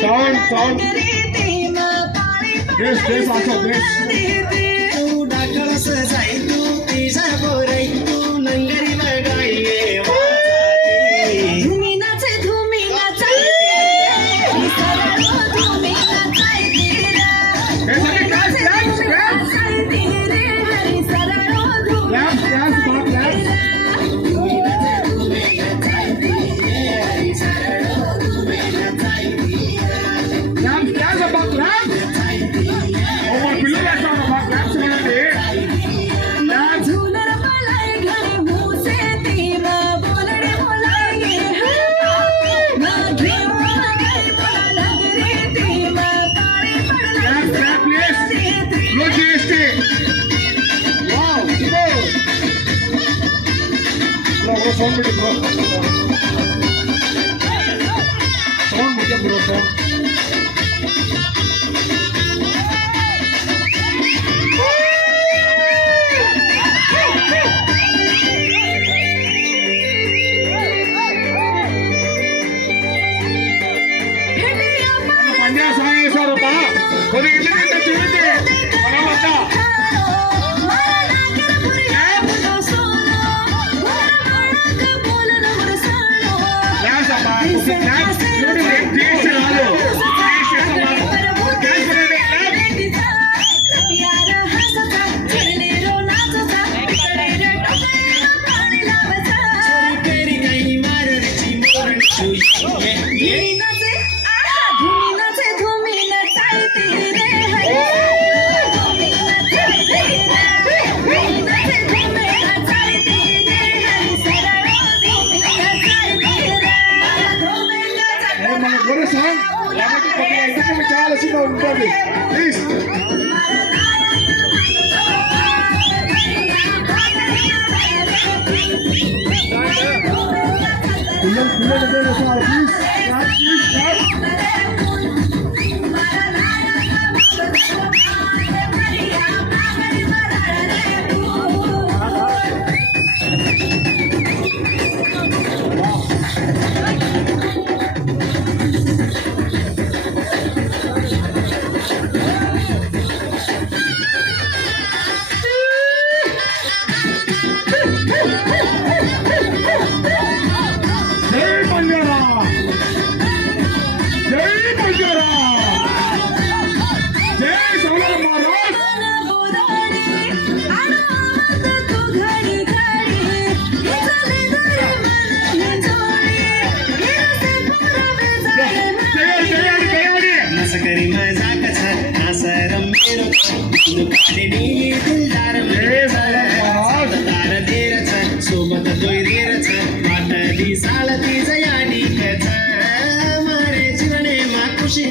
sound dress आशा dress तू डाकळ सजाई तू तिच्या बोराई तू नंगरी बघाई वाजाती धुमी नाचे धुमी नाचायते धुमी नाचायते हे सगळे क्लास क्लास क्लास नाचायते रे हरी सरळ धुमी क्लास क्लास बात क्लास धुमी नाचायती हरी सरळ धुमी नाचायती क्लास क्लास बात क्लास और पिल्लू ऐसा बात क्लास म्हणते क्लास झूलर मलाई घरी मुसे तीमा बोलडे बोलाये माझे मलाई बोला रे तीमा काळे पडला class class please low GST wow low sound में ब्रो साउंड में ब्रो साउंड पंजा सांगे सर बा कोणी इंटरनेट चुनते मला वाटतं क्लास आपा क्लास देश रालो देश समारो क्लास करने तेरी काही मारण्याची मोरण चुई మన గొర్రె సాంగ్ లేకపోతే కొద్దిగా ఇంటర్నెట్ చాలా సిద్ధంగా ఉంటుంది ప్లీజ్ పిల్లలు దగ్గర ప్లీజ్ जय बंजारा जय बंजारा जय सौलभ महाराज जय जय आणि जयवडी नसकरी मजाकच असा रमेर काढणी दिलदार तार देरच सोबत दोयरेरच वाटली साळती जयानी कच मारे चिरणे मा खुशी